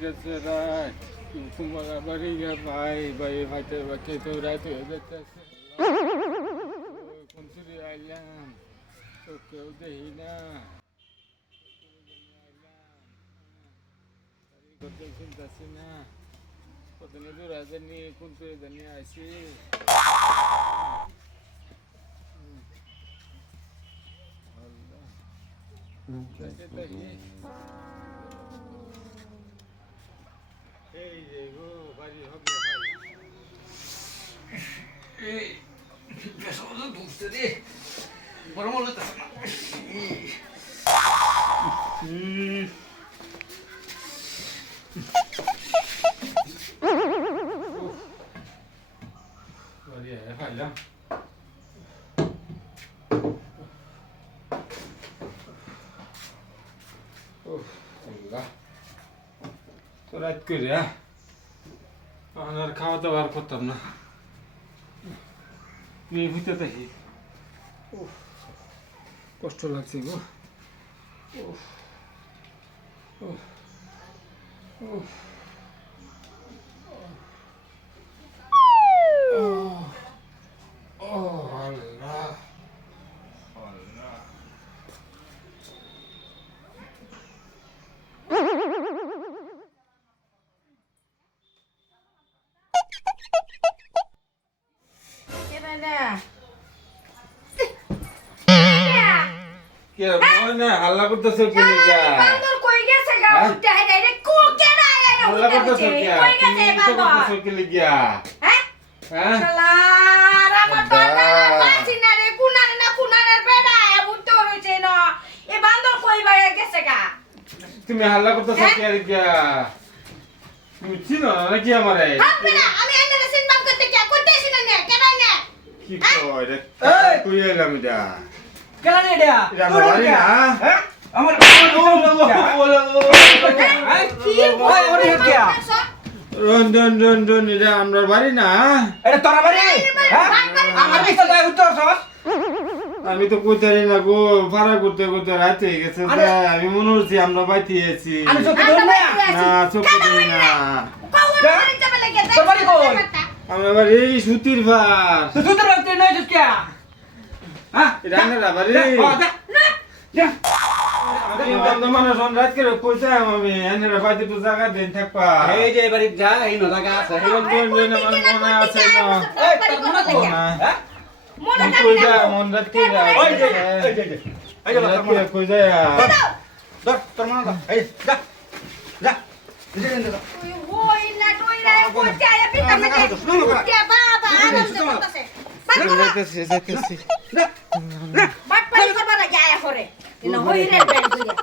গেছে রাত। তোমার আবার ভাই ভাই ভাইতে ভাইতে তো রাত হয়ে যাচ্ছে কোন চুরি আইলাম? তো কেউ দেখি না। শুনতেছি না কতদিন দূর আছে নিয়ে কোন চুরি নিয়ে আসি এই যে গো বাড়ি হবে এই পেছনে ঢুকছে রে বড় মনে তো বাড়ি ফাইলাম তো রাত আর খাওয়া দাওয়া আর করতাম না। মেয়ে হইতে উফ, কষ্ট লাগছে গো। ও। ও কে মনে হাল্লা করতেছে কি হ্যাঁ? হাল্লা করতেছে কি কি করতেছে কি লিগা হ্যাঁ? তুমি হাল্লা করতেছ কি আর কি তুমি চিনো না নাকি আমারে কি কয় রে? এই! কই এলাম কেন হ্যাঁ আমার রন রন রন রন এটা আমার বাড়ি না এটা তোর বাড়ি হ্যাঁ আমার পিছে যায় উত্তর সস আমি তো কইতারি না গো ভাড়া করতে করতে রাত হয়ে গেছে! আমি মনে হচ্ছে আমরা বাইতে আছি আমি চোখে ধর না না চোখে না আমরা বাড়ি এই সুতির ভার তুই তুই তোর তুই নয় কে হ্যাঁ রান্নার বাড়ি যা আমি বন্ধ মানুষ অন রাত করে কইতাম আমি এনে বাইতে তো জায়গা দেন থাকবা। এই যে এবারে যা এই ন জায়গা আছে। কোন কোন কোন আমার আছে না। এই তোর তো আমি কই যা রাত কই যা। ওই যে এই যে এই যে তোর কই যা ধর তোর দাও এই যা যা। এই যে এনে দাও যাইতেছি যাইতেছি। যা। বাট পাই করবা না যায় করে না হইরে বেল কইরা